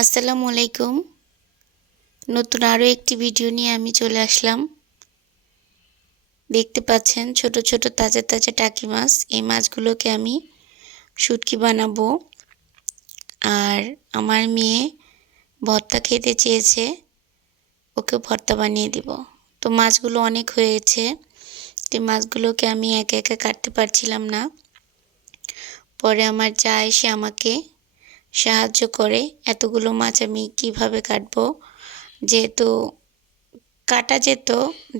আসসালামু আলাইকুম। নতুন আরও একটি ভিডিও নিয়ে আমি চলে আসলাম। দেখতে পাচ্ছেন ছোট ছোট তাজা তাজা টাকি মাছ। এই মাছগুলোকে আমি শুটকি বানাবো। আর আমার মেয়ে ভর্তা খেতে চেয়েছে, ওকে ভর্তা বানিয়ে দিব। তো মাছগুলো অনেক হয়েছে, তো মাছগুলোকে আমি একা একা কাটতে পারছিলাম না। পরে আমার যা এসে আমাকে সাহায্য করে। এতগুলো মাছ আমি কিভাবে কাটবো, যেহেতু কাটা যেত,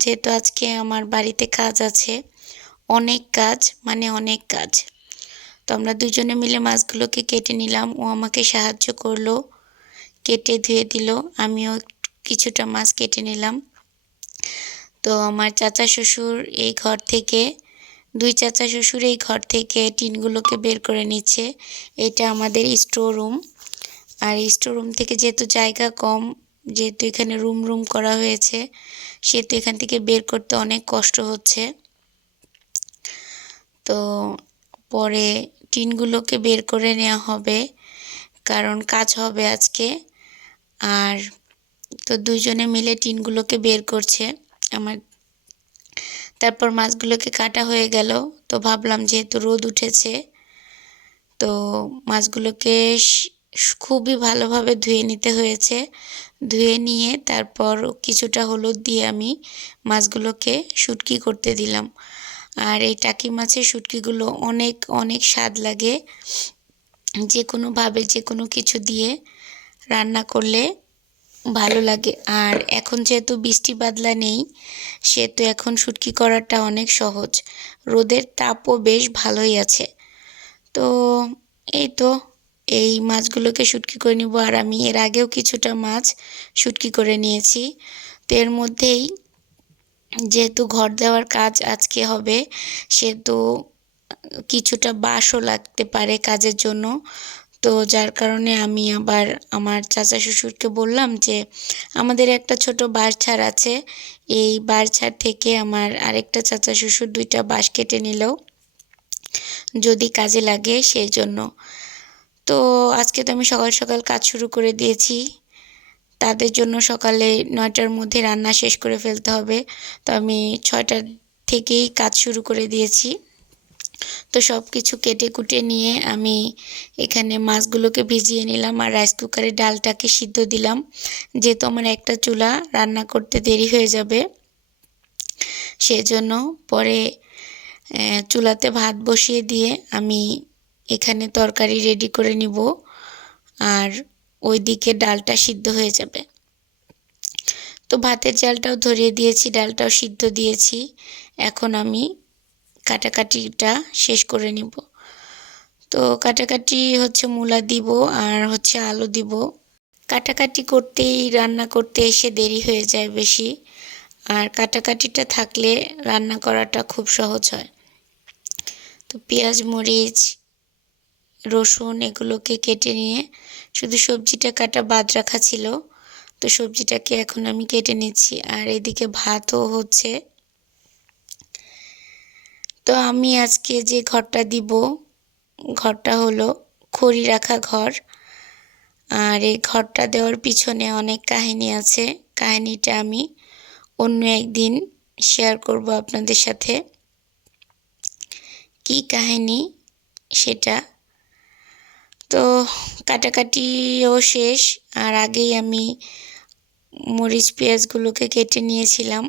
যেহেতু আজকে আমার বাড়িতে কাজ আছে, অনেক কাজ, মানে অনেক কাজ। তো আমরা দুজনে মিলে মাছগুলোকে কেটে নিলাম। ও আমাকে সাহায্য করলো, কেটে ধুয়ে দিল। আমিও কিছুটা মাছ কেটে নিলাম। তো আমার চাচা শ্বশুর এই ঘর থেকে, দুই চাচা শ্বশুর এই ঘর থেকে টিনগুলোকে বের করে নিচ্ছে। এটা আমাদের স্টোর রুম। আর স্টোর রুম থেকে যেহেতু জায়গা কম, যেহেতু এখানে রুম রুম করা হয়েছে, সেহেতু এখান থেকে বের করতে অনেক কষ্ট হচ্ছে। তো পরে টিনগুলোকে বের করে নেওয়া হবে, কারণ কাজ হবে আজকে। আর তো দুইজনে মিলে টিনগুলোকে বের করছে আমার। তারপর মাছগুলোকে কাটা হয়ে গেল। তো ভাবলাম যেহেতু রোদ উঠেছে, তো মাছগুলোকে খুবই ভালোভাবে ধুয়ে নিতে হয়েছে। ধুয়ে নিয়ে তারপর কিছুটা হলুদ দিয়ে আমি মাছগুলোকে শুটকি করতে দিলাম। আর এই টাকি মাছের শুটকিগুলো অনেক অনেক স্বাদ লাগে। যে কোনোভাবে যে কোনো কিছু দিয়ে রান্না করলে ভালো লাগে। আর এখন যেহেতু বৃষ্টি বাদলা নেই, সেহেতু এখন শুটকি করাটা অনেক সহজ। রোদের তাপও বেশ ভালোই আছে। তো এই তো এই মাছগুলোকে শুটকি করে নিব। আর আমি এর আগেও কিছুটা মাছ শুটকি করে নিয়েছি। তো এর মধ্যেই যেহেতু ঘর দেওয়ার কাজ আজকে হবে, সেহেতু কিছুটা বাঁশও লাগতে পারে কাজের জন্য। তো যার কারণে আমি আবার আমার চাচা শ্বশুরকে বললাম যে আমাদের একটা ছোট বাঁশঝাড় আছে, এই বাঁশঝাড় থেকে আমার আরেকটা চাচা শ্বশুর দুইটা বাঁশ কেটে নিলেও যদি কাজে লাগে, সেই জন্য। তো আজকে তো আমি সকাল সকাল কাজ শুরু করে দিয়েছি। তাদের জন্য সকালে 9টার মধ্যে রান্না শেষ করে ফেলতে হবে। তো আমি 6টার থেকেই কাজ শুরু করে দিয়েছি। তো সব কিছু কেটে কুটে নিয়ে আমি এখানে মাছগুলোকে ভিজিয়ে নিলাম আর রাইস কুকারে ডালটাকে সিদ্ধ দিলাম, যেহেতু আমার একটা চুলা রান্না করতে দেরি হয়ে যাবে, সেজন্য। পরে চুলাতে ভাত বসিয়ে দিয়ে আমি এখানে তরকারি রেডি করে নিব, আর ওইদিকে ডালটা সিদ্ধ হয়ে যাবে। তো ভাতের জালটাও ধরিয়ে দিয়েছি, ডালটাও সিদ্ধ দিয়েছি। এখন আমি কাটাকাটিটা শেষ করে নিব। তো কাটাকাটি হচ্ছে মূলা দিব আর হচ্ছে আলু দিব। কাটাকাটি করতেই রান্না করতে এসে দেরি হয়ে যায় বেশি, আর কাটাকাটিটা থাকলে রান্না করাটা খুব সহজ হয়। তো পেঁয়াজ, মরিচ, রসুন এগুলোকে কেটে নিয়ে শুধু সবজিটা কাটা বাদ রাখা ছিল, তো সবজিটাকে এখন আমি কেটে নিচ্ছি। আর এদিকে ভাতও হচ্ছে। তো আমি আজকে যে ঘরটা দিব, ঘরটা হলো খড়ি রাখা ঘর। আর এই ঘরটা দেওয়ার পিছনে অনেক কাহিনী আছে। কাহিনীটা আমি অন্য একদিন শেয়ার করব আপনাদের সাথে, কি কাহিনী সেটা। তো কাটাকাটিও শেষ, আর আগেই আমি মরিচ পেঁয়াজগুলোকে কেটে নিয়েছিলাম।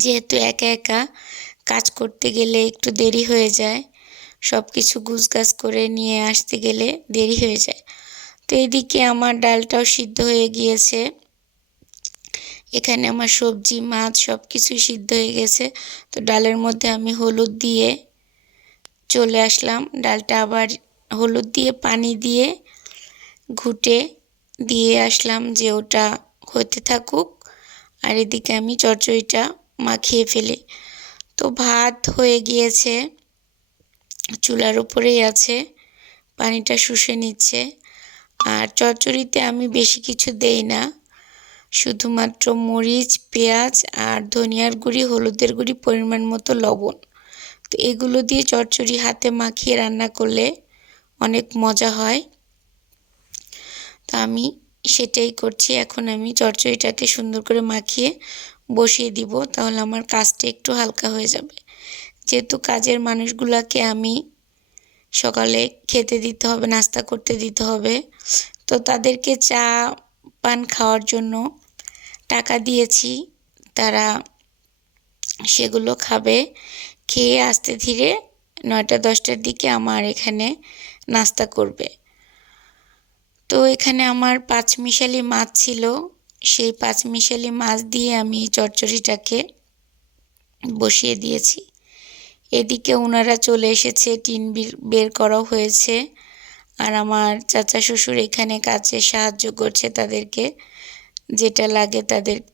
যেহেতু একা একা কাজ করতে গেলে একটু দেরি হয়ে যায়, সব কিছু গুছগাছ করে নিয়ে আসতে গেলে দেরি হয়ে যায়। তো এদিকে আমার ডালটাও সিদ্ধ হয়ে গিয়েছে। এখানে আমার সবজি, মাছ সব কিছুই সিদ্ধ হয়ে গেছে। তো ডালের মধ্যে আমি হলুদ দিয়ে চলে আসলাম। ডালটা আবার হলুদ দিয়ে পানি দিয়ে ঘুটে দিয়ে আসলাম, যে ওটা হতে থাকুক, আর এদিকে আমি চচ্চড়িটা মাখিয়ে ফেলি। তো ভাত হয়ে গিয়েছে, চুলার উপরেই আছে, পানিটা শুষে নিচ্ছে। আর চচ্চড়িতে আমি বেশি কিছু দেই না, শুধুমাত্র মরিচ, পেঁয়াজ আর ধনিয়ার গুঁড়ি, হলুদের গুঁড়ি, পরিমাণ মতো লবণ। তো এগুলো দিয়ে চচ্চড়ি হাতে মাখিয়ে রান্না করলে অনেক মজা হয়। তো আমি সেটাই করছি। এখন আমি চচ্চড়িটাকে সুন্দর করে মাখিয়ে বসিয়ে দিব, তাহলে আমার কাজটা একটু হালকা হয়ে যাবে। যেহেতু কাজের মানুষগুলাকে আমি সকালে খেতে দিতে হবে, নাস্তা করতে দিতে হবে, তো তাদেরকে চা পান খাওয়ার জন্য টাকা দিয়েছি। তারা সেগুলো খাবে, খেয়ে আস্তে ধীরে 9টা-10টার দিকে আমার এখানে নাস্তা করবে। তো এখানে আমার পাঁচমিশালি মাছ ছিল, সেই পাঁচমিশালি মাছ দিয়ে আমি চচ্চড়িটাকে বসিয়ে দিয়েছি। এদিকে ওনারা চলে এসেছে, টিন বের করা হয়েছে, আর আমার চাচা শ্বশুর এখানে কাজে সাহায্য করছে, তাদেরকে যেটা লাগে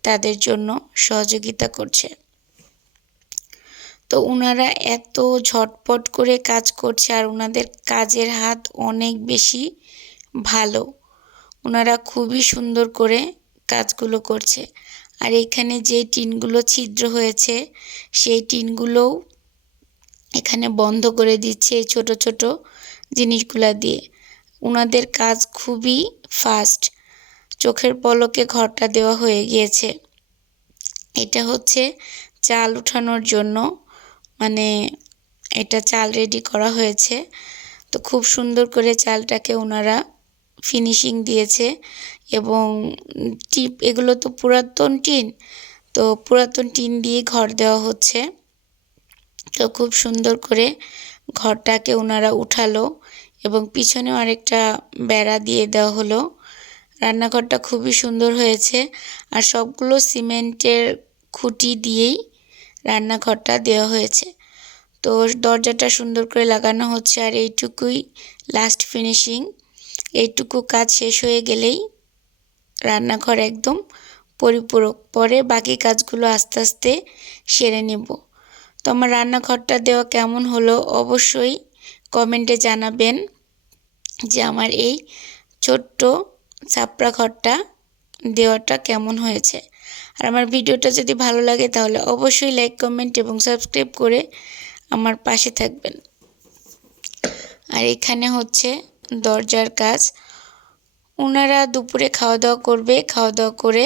তাদের জন্য সহযোগিতা করছে। তো ওনারা এত ঝটপট করে কাজ করছে, আর ওনাদের কাজের হাত অনেক বেশি ভালো। ওনারা খুবই সুন্দর করে কাজগুলো করছে। আর এখানে যে টিনগুলো ছিদ্র হয়েছে, সেই টিনগুলোও এখানে বন্ধ করে দিচ্ছে এই ছোট ছোট জিনিসগুলা দিয়ে। ওনাদের কাজ খুবই ফাস্ট, চোখের পলকে ঘরটা দেওয়া হয়ে গিয়েছে। এটা হচ্ছে চাল উঠানোর জন্য, মানে এটা চাল রেডি করা হয়েছে। তো খুব সুন্দর করে চালটাকে ওনারা ফিনিশিং দিয়েছে। এবং এগুলো তো পুরাতন টিন, তো পুরাতন টিন দিয়ে ঘর দেওয়া হচ্ছে। তো খুব সুন্দর করে ঘরটাকে ওনারা উঠালো, এবং পিছনেও আরেকটা বেড়া দিয়ে দেওয়া হলো। রান্নাঘরটা খুবই সুন্দর হয়েছে, আর সবগুলো সিমেন্টের খুঁটি দিয়েই রান্নাঘরটা দেওয়া হয়েছে। তো দরজাটা সুন্দর করে লাগানো হচ্ছে, আর এইটুকুই লাস্ট ফিনিশিং। এইটুকু কাজ শেষ হয়ে গেলেই রান্নাঘর একদম পরিপূরক। পরে বাকি কাজগুলো আস্তে আস্তে সেরে নেব। তো আমার রান্নাঘরটা দেওয়া কেমন হলো অবশ্যই কমেন্টে জানাবেন, যে আমার এই ছোট্ট ছাপড়া ঘরটা দেওয়াটা কেমন হয়েছে। আর আমার ভিডিওটা যদি ভালো লাগে তাহলে অবশ্যই লাইক, কমেন্ট এবং সাবস্ক্রাইব করে আমার পাশে থাকবেন। আর এখানে হচ্ছে দরজার কাজ। ওনারা দুপুরে খাওয়া দাওয়া করবে, খাওয়া দাওয়া করে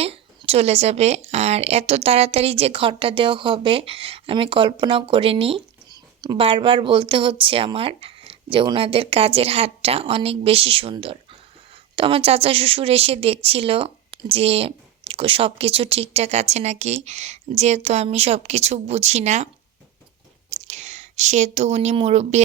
চলে যাবে। আর এত তাড়াতাড়ি যে ঘরটা দেওয়া হবে আমি কল্পনাও করিনি। বারবার বলতে হচ্ছে আমার যে ওনাদের কাজের হাতটা অনেক বেশি সুন্দর। তো আমার চাচা শ্বশুর এসে দেখছিল যে সব কিছু ঠিকঠাক আছে নাকি, যেহেতু আমি সব কিছু বুঝি না, সেহেতু উনি মুরব্বি